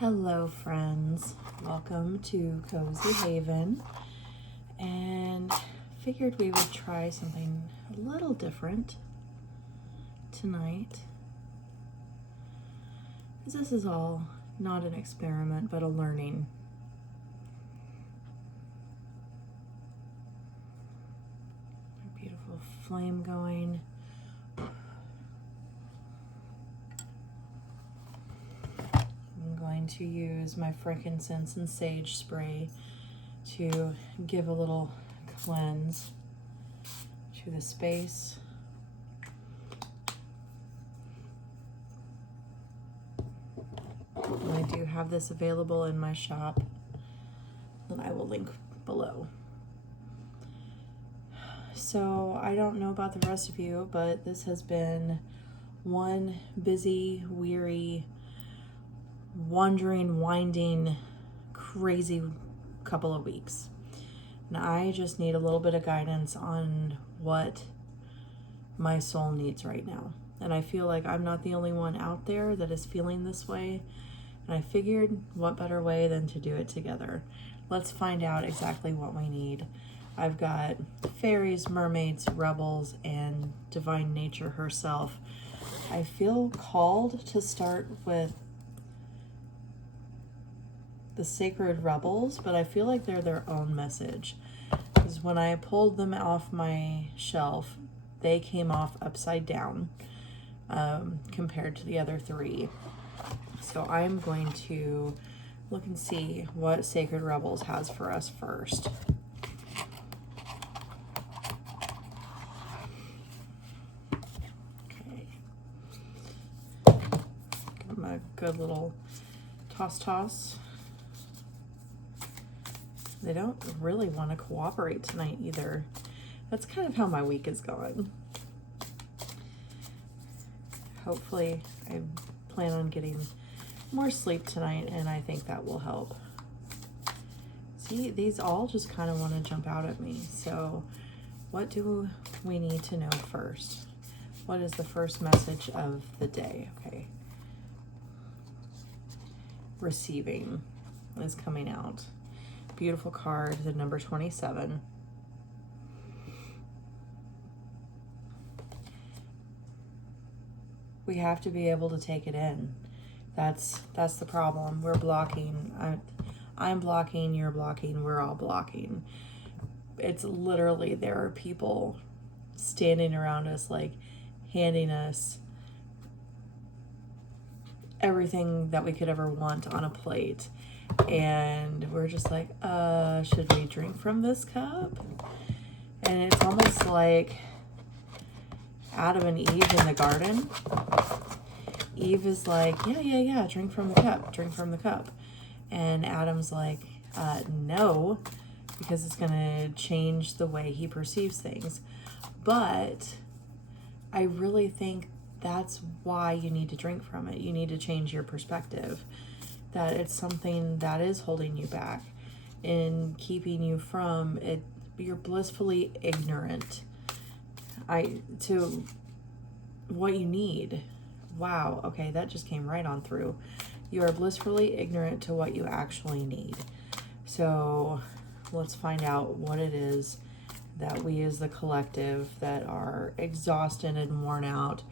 Hello friends, welcome to Cozy Haven, and figured we would try something a little different tonight. This is all not an experiment but a learning. A beautiful flame going. To use my frankincense and sage spray to give a little cleanse to the space. And I do have this available in my shop that I will link below. So I don't know about the rest of you, but this has been one busy, weary, wandering, winding, crazy couple of weeks. And I just need a little bit of guidance on what my soul needs right now. And I feel like I'm not the only one out there that is feeling this way. And I figured what better way than to do it together. Let's find out exactly what we need. I've got fairies, mermaids, rebels, and divine nature herself. I feel called to start with the sacred rebels, but I feel like they're their own message, because when I pulled them off my shelf, they came off upside down compared to the other three. So I'm going to look and see what Sacred Rebels has for us first. Okay, give them a good little toss. They don't really want to cooperate tonight either. That's kind of how my week is going. Hopefully, I plan on getting more sleep tonight, and I think that will help. See, these all just kind of want to jump out at me. So what do we need to know first? What is the first message of the day? Okay. Receiving is coming out. Beautiful card, the number 27. We have to be able to take it in. That's the problem. We're blocking. I'm blocking, you're blocking, we're all blocking. It's literally, there are people standing around us, like handing us everything that we could ever want on a plate. And we're just like, should we drink from this cup? And it's almost like Adam and Eve in the garden. Eve is like, yeah, drink from the cup. And Adam's like, no, because it's going to change the way he perceives things. But I really think that's why you need to drink from it. You need to change your perspective. That it's something that is holding you back and keeping you from it. You're blissfully ignorant to what you need. Wow, okay, that just came right on through. You are blissfully ignorant to what you actually need. So let's find out what it is that we as the collective that are exhausted and worn out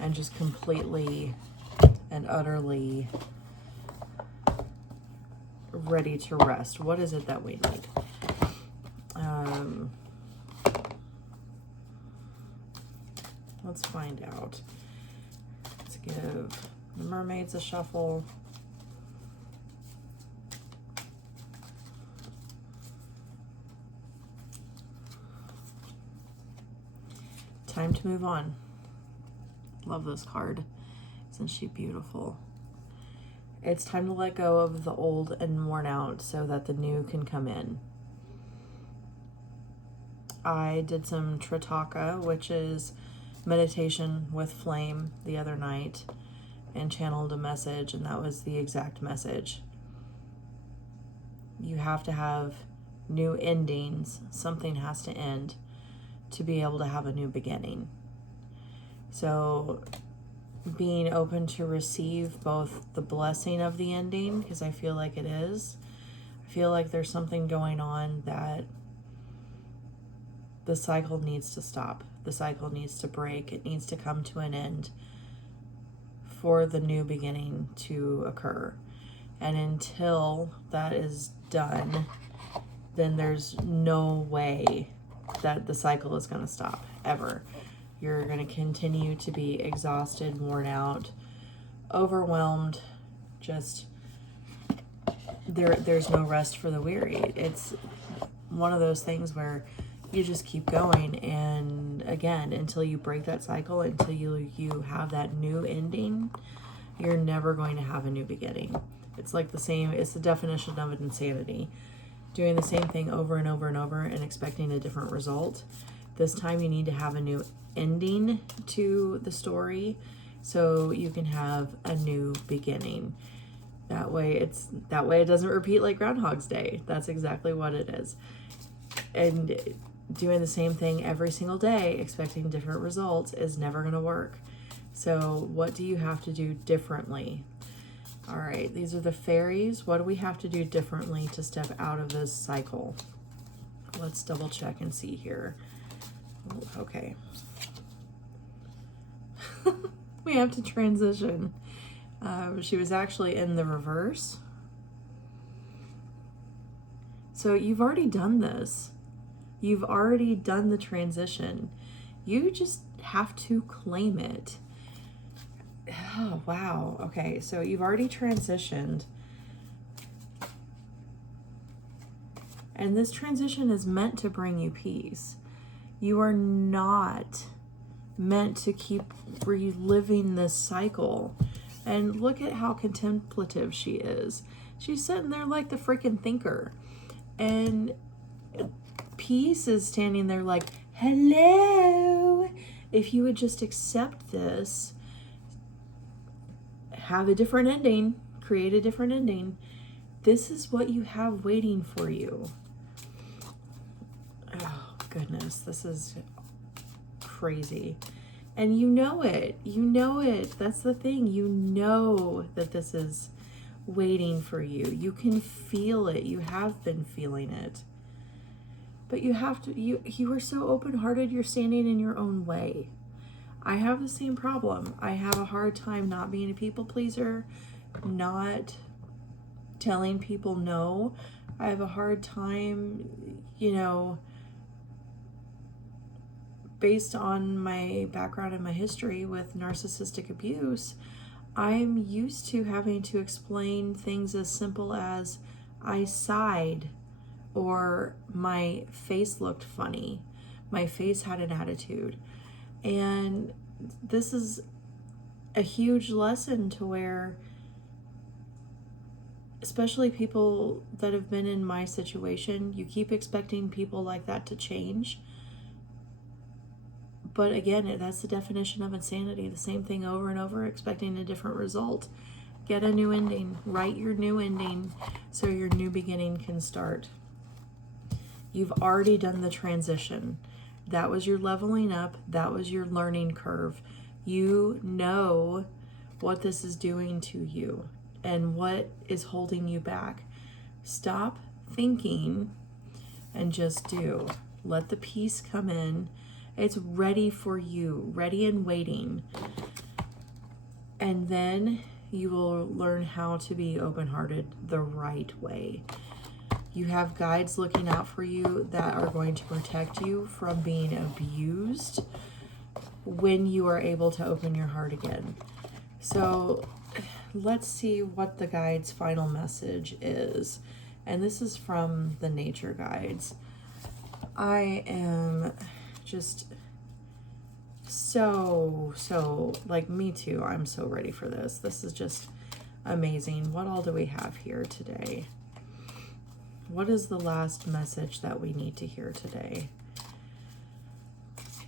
and just completely and utterly ready to rest. What is it that we need? Let's find out. Let's give the mermaids a shuffle. Time to move on. Love this card. Isn't she beautiful? It's time to let go of the old and worn out so that the new can come in. I did some Tritaka, which is meditation with flame, the other night, and channeled a message, and that was the exact message. You have to have new endings. Something has to end to be able to have a new beginning. So being open to receive both the blessing of the ending, because I feel like it is. I feel like there's something going on that the cycle needs to stop. The cycle needs to break. It needs to come to an end for the new beginning to occur. And until that is done, then there's no way that the cycle is going to stop, ever. You're going to continue to be exhausted, worn out, overwhelmed, just there's no rest for the weary. It's one of those things where you just keep going, and again, until you break that cycle, until you have that new ending, you're never going to have a new beginning. It's like it's the definition of insanity. Doing the same thing over and over and over and expecting a different result. This time you need to have a new ending to the story so you can have a new beginning. That way it doesn't repeat like Groundhog's Day. That's exactly what it is. And doing the same thing every single day, expecting different results, is never going to work. So what do you have to do differently? All right, these are the fairies. What do we have to do differently to step out of this cycle? Let's double check and see here. Okay. We have to transition. She was actually in the reverse. So you've already done this. You've already done the transition. You just have to claim it. Oh, wow. Okay, so you've already transitioned. And this transition is meant to bring you peace. You are not meant to keep reliving this cycle. And look at how contemplative she is. She's sitting there like the freaking thinker. And peace is standing there like, hello. If you would just accept this, have a different ending, create a different ending, this is what you have waiting for you. Oh, goodness, this is crazy. And you know it. You know it. That's the thing. You know that this is waiting for you. You can feel it. You have been feeling it. But you have to, you are so open-hearted, you're standing in your own way. I have the same problem. I have a hard time not being a people pleaser, not telling people no. I have a hard time, based on my background and my history with narcissistic abuse, I'm used to having to explain things as simple as I sighed or my face looked funny. My face had an attitude. And this is a huge lesson to where, especially people that have been in my situation, you keep expecting people like that to change. But again, that's the definition of insanity. The same thing over and over, expecting a different result. Get a new ending. Write your new ending so your new beginning can start. You've already done the transition. That was your leveling up. That was your learning curve. You know what this is doing to you and what is holding you back. Stop thinking and just do. Let the peace come in. It's ready for you, ready and waiting. And then you will learn how to be open-hearted the right way. You have guides looking out for you that are going to protect you from being abused when you are able to open your heart again. So let's see what the guide's final message is. And this is from the nature guides. I am just so like, me too. I'm so ready for this. This is just amazing. What all do we have here today? What is the last message that we need to hear today?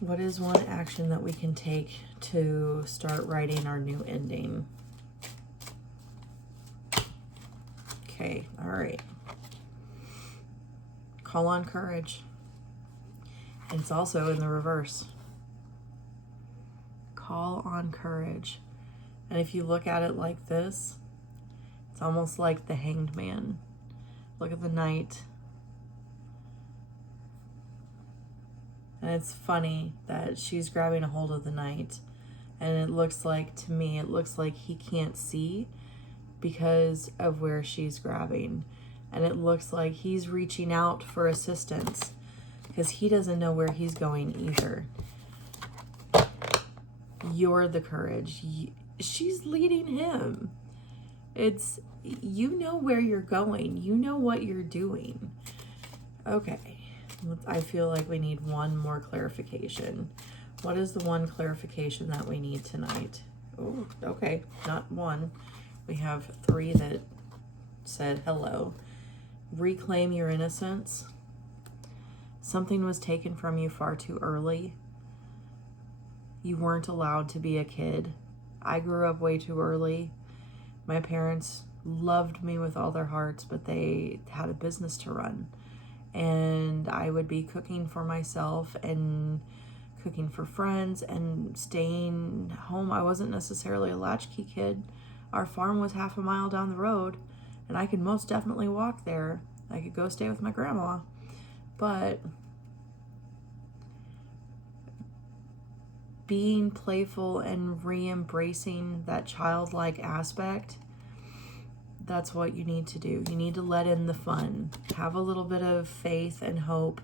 What is one action that we can take to start writing our new ending? Okay, all right. Call on courage. And it's also in the reverse. Call on courage. And if you look at it like this, it's almost like the Hanged Man. Look at the Knight. And it's funny that she's grabbing a hold of the Knight. And it looks like, to me, it looks like he can't see because of where she's grabbing. And it looks like he's reaching out for assistance because he doesn't know where he's going either. You're the courage. She's leading him. It's, you know where you're going. You know what you're doing. Okay. I feel like we need one more clarification. What is the one clarification that we need tonight? Oh, okay. Not one. We have 3 that said hello. Reclaim your innocence. Something was taken from you far too early. You weren't allowed to be a kid. I grew up way too early. My parents loved me with all their hearts, but they had a business to run. And I would be cooking for myself and cooking for friends and staying home. I wasn't necessarily a latchkey kid. Our farm was half a mile down the road, and I could most definitely walk there. I could go stay with my grandma. But being playful and re-embracing that childlike aspect, that's what you need to do. You need to let in the fun. Have a little bit of faith and hope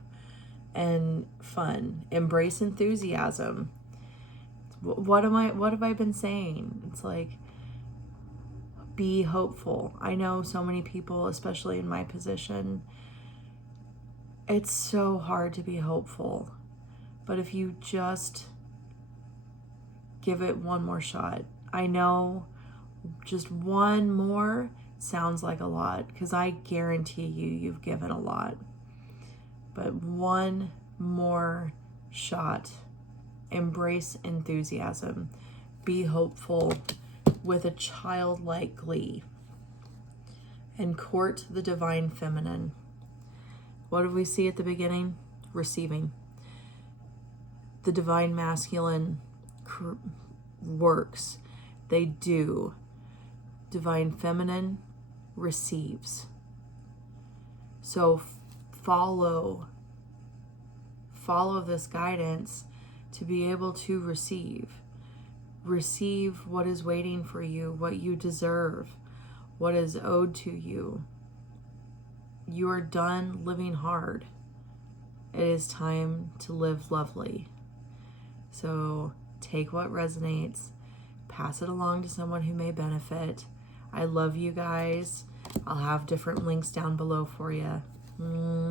and fun. Embrace enthusiasm. What have I been saying? It's like, be hopeful. I know so many people, especially in my position, it's so hard to be hopeful. But if you just give it one more shot. I know just one more sounds like a lot, because I guarantee you've given a lot. But one more shot. Embrace enthusiasm. Be hopeful with a childlike glee. And court the divine feminine. What did we see at the beginning? Receiving. The divine masculine works. They do. Divine feminine receives. So follow this guidance to be able to receive what is waiting for you, what you deserve, what is owed to you. You are done living hard. It is time to live lovely. So take what resonates, pass it along to someone who may benefit. I love you guys. I'll have different links down below for you. Mwah.